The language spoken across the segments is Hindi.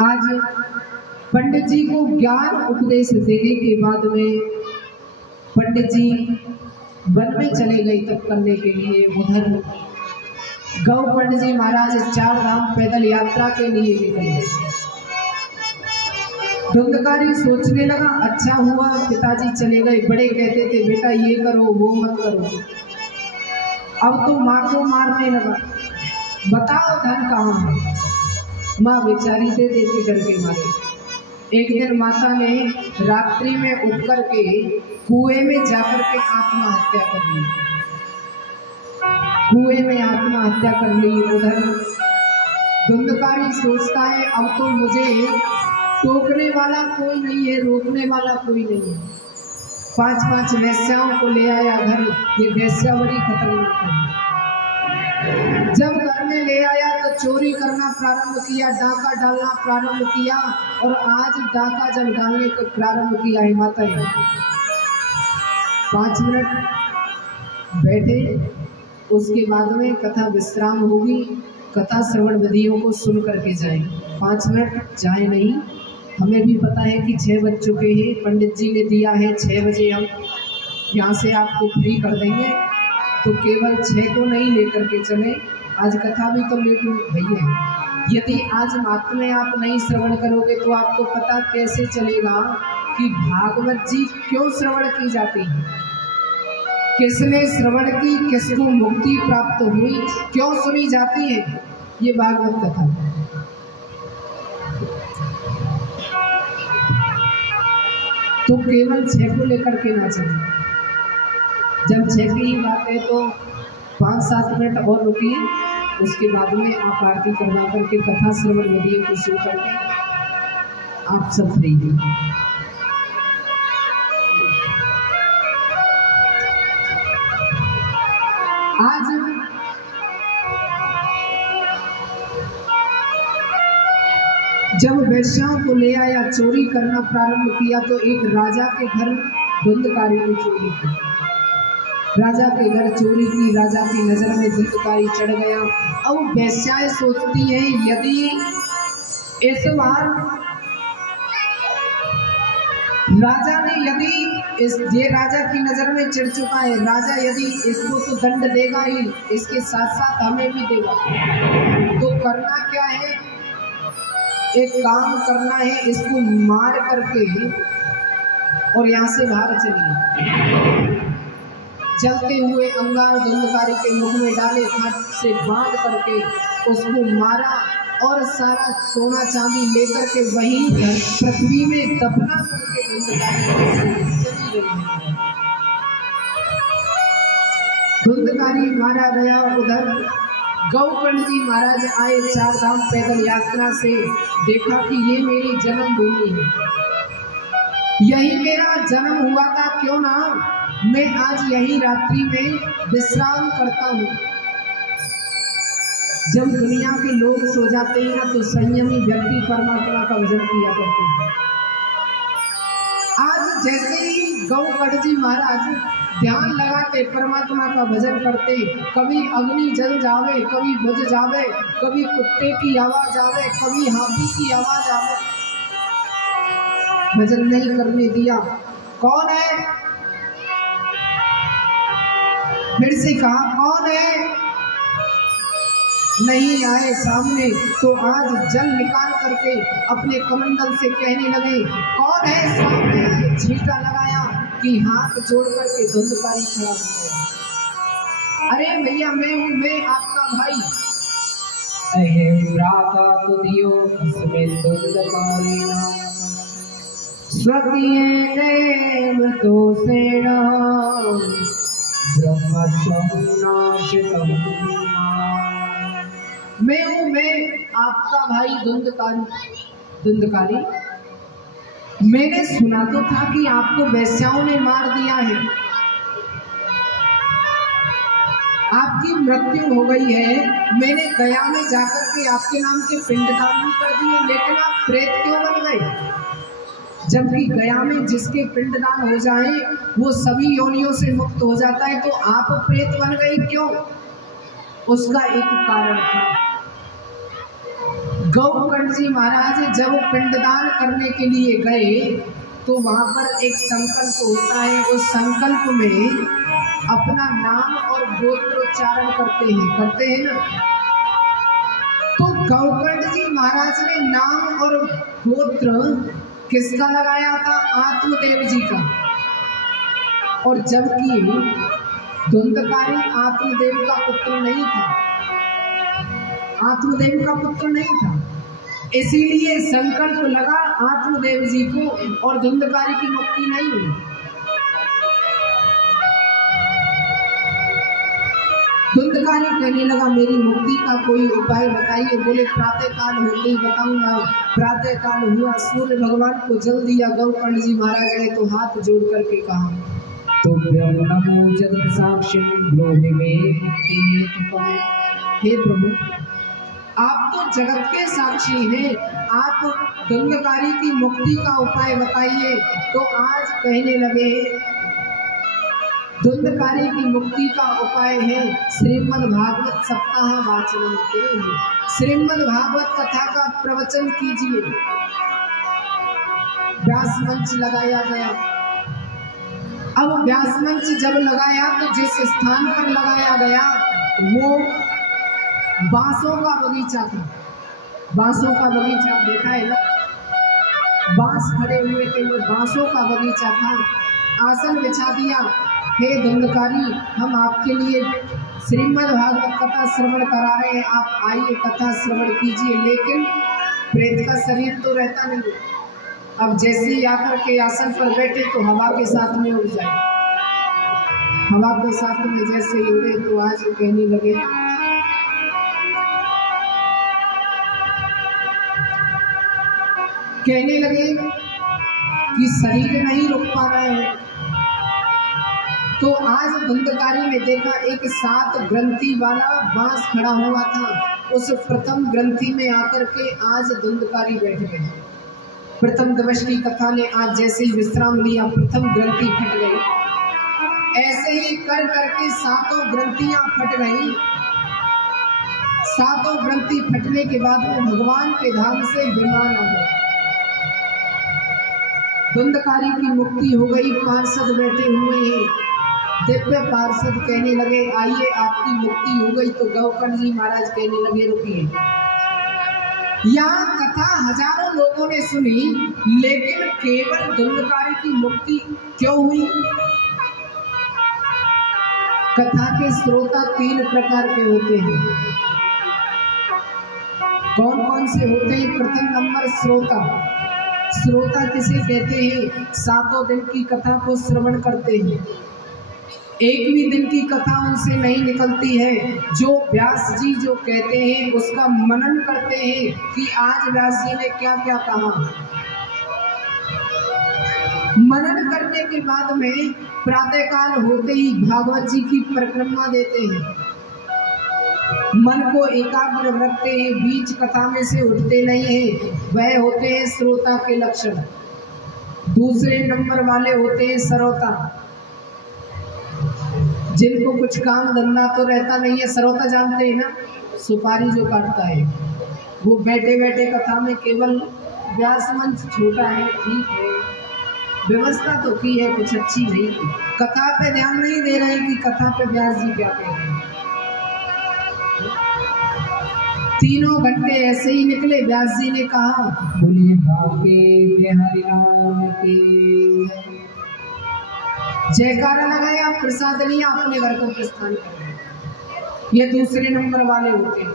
आज पंडित जी को ज्ञान उपदेश देने के बाद में पंडित जी वन में चले गए तप करने के लिए। उधर गौ पंडित जी महाराज 4 धाम पैदल यात्रा के लिए निकले। धुंधकारी सोचने लगा, अच्छा हुआ पिताजी चले गए। बड़े कहते थे बेटा ये करो वो मत करो। अब तो माँ को मारने लगा, बताओ धन कहाँ है। माँ बेचारी दे देती डर के मारे। एक दिन माता ने रात्रि में उठ करके कुएं में जाकर के आत्महत्या कर ली। कुएं में आत्महत्या कर ली। उधर धुंधकारी सोचता है अब तो मुझे टोकने वाला कोई नहीं है, रोकने वाला कोई नहीं है। 5-5 वेश्याओं को ले आया घर। ये वेश्या बड़ी खतरनाक है। जब घर में ले आया तो चोरी करना प्रारंभ किया, डाका डालना प्रारंभ किया। और आज डाका जब डालने को प्रारंभ किया है माता ने 5 मिनट बैठे, उसके बाद में कथा विश्राम होगी। कथा श्रवण विधियों को सुन करके जाएं। 5 मिनट जाए नहीं। हमें भी पता है कि 6 बज चुके हैं। पंडित जी ने दिया है 6 बजे हम यहाँ से आपको फ्री कर देंगे, तो केवल 6 को नहीं लेकर के चले। आज कथा भी तो लेट हुई है। यदि आज महात्म्य आप नहीं श्रवण करोगे तो आपको पता कैसे चलेगा कि भागवत जी क्यों श्रवण की जाती है, किसने श्रवण की, किसको मुक्ति प्राप्त हुई, क्यों सुनी जाती है ये भागवत कथा। तो केवल 6 को लेकर के ना चले। जब 6 की ही बात है तो 5-7 मिनट और रुकिए, उसके बाद में आप आरती करवा करके कथा श्रवण विधियों को शुरू करके आप सब फ्री हैं। आज जब वेश्याओं को ले आया, चोरी करना प्रारंभ किया, तो एक राजा के घर धुंधकारी ने चोरी की। राजा के घर चोरी की, राजा की नजर में धुंधकारी चढ़ गया। अब वेश्याएं सोचती हैं यदि इस बार राजा ने ये राजा की नजर में चढ़ चुका है, राजा यदि इसको तो दंड देगा ही, इसके साथ साथ हमें भी देगा। तो करना क्या है, एक काम करना है, इसको मार करके और यहाँ से बाहर चलिए। चलते हुए अंगार धुंधकारी के मुख में डाले, हाथ से बांध करके उसको मारा और सारा सोना चांदी लेकर के वहीं पृथ्वी में दफना करके धुंधकारी चली गई। धुंधकारी मारा गया। उधर गौ पंडित जी महाराज आए 4 धाम पैदल यात्रा से। देखा कि ये मेरी जन्मभूमि है, यही मेरा जन्म हुआ था, क्यों ना मैं आज यही रात्रि में विश्राम करता हूँ। जब दुनिया के लोग सो जाते हैं ना तो संयमी व्यक्ति परमात्मा का भजन किया करते हैं। आज जैसे ही गौ पंडित जी महाराज ध्यान लगा के परमात्मा का भजन करते, कभी अग्नि जल जावे, कभी बुझ जावे, कभी कुत्ते की आवाज आवे, कभी हाथी की आवाज आवे, भजन नहीं करने दिया। कौन है? फिर से कहा कौन है? नहीं आए सामने। तो आज जल निकाल करके अपने कमंडल से कहने लगे कौन है सामने आए। छींटा लगाया कि हाथ जोड़ करके धुंधकारी खड़ा हो गया। अरे भैया मैं हूँ, मैं आपका भाई। अहेम भ्राता तुधियो अस्मिन् धुंधकारी नाम स्वकीये देव दोषेण मैं हूँ, मैं आपका भाई धुंधकारी। मैंने सुना तो था कि आपको वेश्याओं ने मार दिया है, आपकी मृत्यु हो गई है। मैंने गया में जाकर के आपके नाम के पिंडदान भी कर दिए, लेकिन आप प्रेत क्यों बन गए? जबकि गया में जिसके पिंडदान हो जाए वो सभी योनियों से मुक्त हो जाता है, तो आप प्रेत बन गए क्यों? उसका एक कारण था। गौकर्ण जी महाराज जब पिंडदान करने के लिए गए तो वहां पर एक संकल्प होता है। उस संकल्प में अपना नाम और गोत्रोच्चारण करते हैं ना। तो गौकर्ण जी महाराज ने नाम और गोत्र किसका लगाया था? आत्मदेव जी का। और जबकि धुंधकारी आत्मदेव का पुत्र नहीं था, आत्मदेव का पुत्र नहीं था, इसीलिए संकल्प लगा आत्मदेव जी को और धुंधकारी की मुक्ति नहीं हुई। धुंधकारी कहने लगा मेरी मुक्ति का कोई उपाय बताइए। बोले प्रातः काल होते ही बताऊंगा। प्रातः काल हुआ, सूर्य भगवान को जल दिया। गौकर्ण जी महाराज ने तो हाथ जोड़ करके कहा तो नमो जगत साक्षी हे प्रभु, आप तो जगत के साक्षी हैं, आप धुंधकारी की मुक्ति का उपाय बताइए। तो आज कहने लगे धुंधकारी की मुक्ति का उपाय है श्रीमद् भागवत सप्ताह वाचन। श्रीमद् भागवत कथा का प्रवचन कीजिए। व्यास मंच लगाया गया। अब व्यास मंच जब लगाया तो जिस स्थान पर लगाया गया वो बांसों का बगीचा था। बांसों का बगीचा देखा है ना, बांस खड़े हुए थे, वो बांसों का बगीचा था। आसन बिछा दिया। हे धुंधकारी, हम आपके लिए श्रीमद् भागवत कथा श्रवण करा रहे हैं, आप आइए कथा श्रवण कीजिए। लेकिन प्रेत का शरीर तो रहता नहीं। अब जैसे ही आकर के आसन पर बैठे तो हवा के साथ में उड़ जाए। हवा के साथ में जैसे ही उड़े तो आज कहने लगे कि शरीर नहीं रुक पा रहा है। तो आज धुंधकारी ने देखा एक 7 ग्रंथि वाला बांस खड़ा हुआ था। उस प्रथम ग्रंथि में आकर के आज धुंधकारी बैठ गए। प्रथम दिवस की कथा ने आज जैसे ही विश्राम लिया, प्रथम ग्रंथि फट गई। ऐसे ही कर करके 7 ग्रंथियां फट गई। 7 ग्रंथि फटने के बाद वो भगवान के धाम से विमान आ गए। धुंधकारी की मुक्ति हो गई। पार्षद बैठे हुए हैं। दिव्य पार्षद कहने लगे आइए आपकी मुक्ति हो गई। तो गौकर्ण जी महाराज कहने लगे रुकिए, यहाँ कथा हजारों लोगों ने सुनी लेकिन केवल धुंधकारी की मुक्ति क्यों हुई? कथा के श्रोता 3 प्रकार के होते हैं। कौन कौन से होते हैं? प्रथम नंबर श्रोता। श्रोता किसे कहते हैं? 7 दिन की कथा को श्रवण करते हैं, एक भी दिन की कथा उनसे नहीं निकलती है। जो व्यास जी जो कहते हैं उसका मनन करते हैं कि आज व्यास जी ने क्या क्या कहा। मनन करने के बाद में प्रातः काल होते ही भागवत जी की परिक्रमा देते हैं। मन को एकाग्र रखते हैं, बीच कथा में से उठते नहीं हैं। वह होते हैं श्रोता के लक्षण। दूसरे नंबर वाले होते हैं श्रोता, जिनको कुछ काम धंधा तो रहता नहीं है। श्रोता जानते हैं ना, सुपारी जो काटता है वो बैठे बैठे कथा में केवल व्यास मंच छोटा है, ठीक है, व्यवस्था तो की है, कुछ अच्छी नहीं, कथा पे ध्यान नहीं दे रहे कि कथा पे व्यास जी क्या कह रहे हैं। 3 घंटे ऐसे ही निकले। व्यास जी ने कहा बोलिए बाके बिहारी राम की जयकारा लगाया, प्रसाद लिया, अपने घर को प्रस्थान कर। ये दूसरे नंबर वाले होते हैं।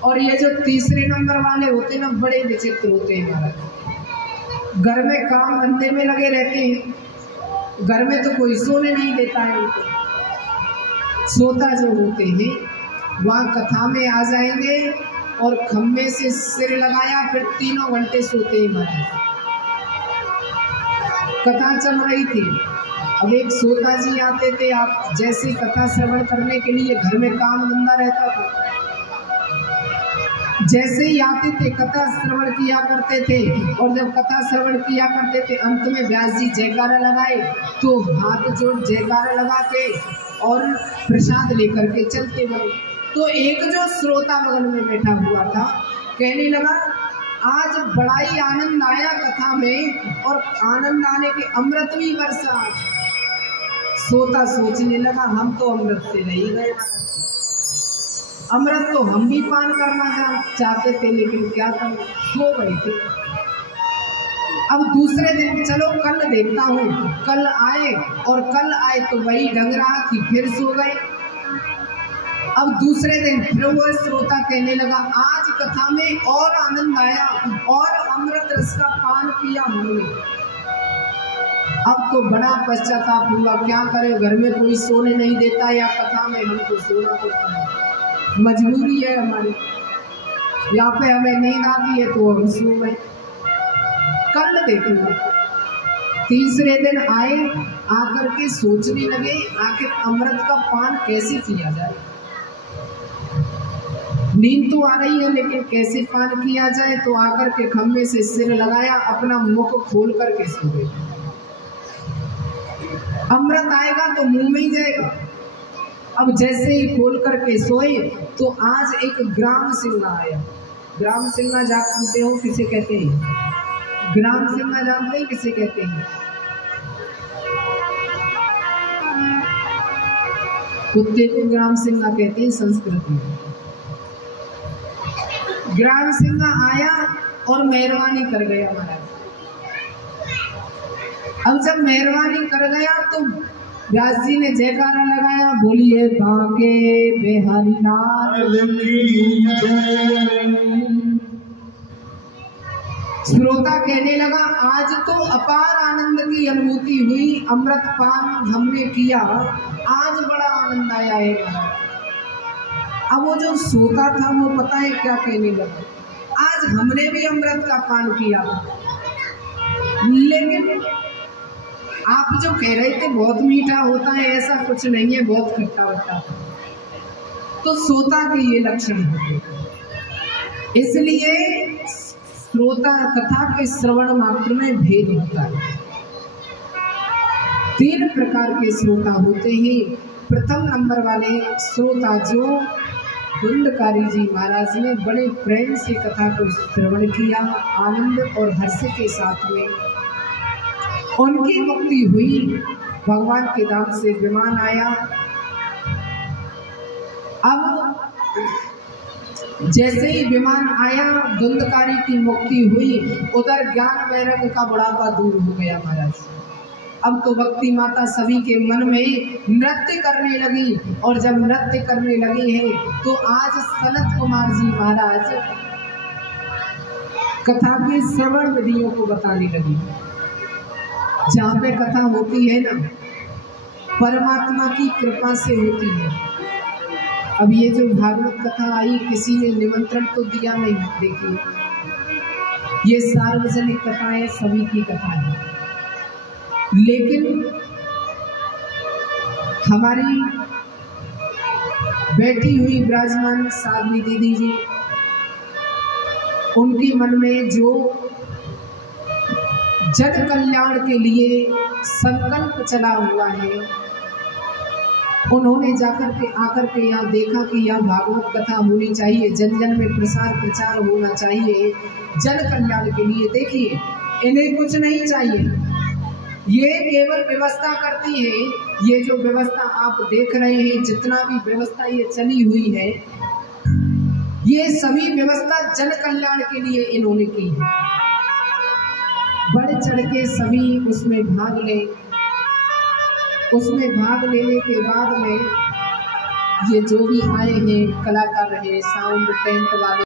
और ये जो तीसरे नंबर वाले होते हैं ना, बड़े विचित्र होते हैं। हमारे घर में काम धंधे में लगे रहते हैं, घर में तो कोई सोने नहीं देता है उनको। सोता जो होते हैं वहाँ कथा में आ जाएंगे और खम्भे से सिर लगाया, फिर 3 घंटे सोते हैं। कथा चल रही थी, अब एक सोता जी आते थे। आप जैसे कथा श्रवण करने के लिए घर में काम धंधा रहता था, जैसे ही आते थे कथा श्रवण किया करते थे। और जब कथा श्रवण किया करते थे अंत में व्यास जी जयकारा लगाए तो हाथ जोड़ जयकारा लगा के और प्रसाद लेकर के चलते गए। तो एक जो श्रोता बगल में बैठा हुआ था कहने लगा आज बड़ा ही आनंद आया कथा में, और आनंद आने के अमृत भी बरसा। सोता सोचने लगा हम तो अमृत से नहीं गए, अमृत तो हम भी पान करना चाहते थे, लेकिन क्या करें, सो गए थे। अब दूसरे दिन चलो कल देखता हूँ, कल आए और कल आए तो वही ढंग रहा कि फिर सो गए। अब दूसरे दिन फिर वह श्रोता कहने लगा आज कथा में और आनंद आया और अमृत रस का पान किया हमने। अब तो बड़ा पश्चाताप हुआ, क्या करे, घर में कोई सोने नहीं देता या कथा में हमको सोना पड़ता है, मजबूरी है हमारी, यहाँ पे हमें नींद आती है तो हम सो गए, कल देखूंगा। तीसरे दिन आए, आकर के सोचने लगे आखिर अमृत का पान कैसे किया जाए। नींद तो आ रही है लेकिन कैसे पान किया जाए, तो आकर के खम्भे से सिर लगाया, अपना मुख खोल करके सो गए। अमृत आएगा तो मुंह में ही जाएगा। अब जैसे ही खोल करके सोए तो आज एक ग्राम सिंगा आया। ग्राम सिंगा जानते हो किसे कहते हैं? ग्राम सिंगा जानते हैं किसे कहते हैं? कुत्ते को ग्राम सिंगा कहते हैं संस्कृत में। ग्राम सिंगा आया और मेहरबानी कर गया महाराज। अब जब मेहरबानी कर गया तो व्यास जी ने जयकारा लगाया, बोलिए बांके बिहारी लाल की जय। श्रोता कहने लगा आज तो अपार आनंद की अनुभूति हुई, अमृत पान हमने किया, आज बड़ा आनंद आया है। अब वो जो सोता था वो पता है क्या कहने लगा, आज हमने भी अमृत का पान किया, लेकिन आप जो कह रहे थे बहुत मीठा होता है, ऐसा कुछ नहीं है, बहुत खट्टा होता है। तो सोता के ये लक्षण होते, इसलिए श्रोता कथा के श्रवण मात्र में भेद होता है। 3 प्रकार के श्रोता होते हैं। प्रथम नंबर वाले श्रोता जो धुंधकारी जी महाराज ने बड़े प्रेम से कथा को श्रवण किया, आनंद और हर्ष के साथ में उनकी मुक्ति हुई, भगवान के धाम से विमान आया। अब जैसे ही विमान आया, धुंधकारी की मुक्ति हुई, उधर ज्ञान वैराग्य का बुढ़ापा दूर हो गया महाराज। अब तो भक्ति माता सभी के मन में नृत्य करने लगी, और जब नृत्य करने लगी है तो आज सनत कुमार जी महाराज कथा के श्रवण विधियों को बताने लगी। जहाँ पे कथा होती है ना, परमात्मा की कृपा से होती है। अब ये जो भागवत कथा आई, किसी ने निमंत्रण तो दिया नहीं, देखिए ये सार्वजनिक कथा है, सभी की कथा है, लेकिन हमारी बैठी हुई विराजमान साधवी दीदी जी, उनके मन में जो जन कल्याण के लिए संकल्प चला हुआ है, उन्होंने जाकर के आकर के यहाँ देखा कि यहाँ भागवत कथा होनी चाहिए, जन जन में प्रसार प्रचार होना चाहिए जन कल्याण के लिए। देखिए इन्हें कुछ नहीं चाहिए, ये केवल व्यवस्था करती है। ये जो व्यवस्था आप देख रहे हैं, जितना भी व्यवस्था ये चली हुई है, ये सभी व्यवस्था जन कल्याण के लिए इन्होंने की है। बढ़ चढ़ के सभी उसमें भाग ले, उसमें भाग लेने के बाद में ये जो भी आए हैं कलाकार रहे, साउंड टेंट वाले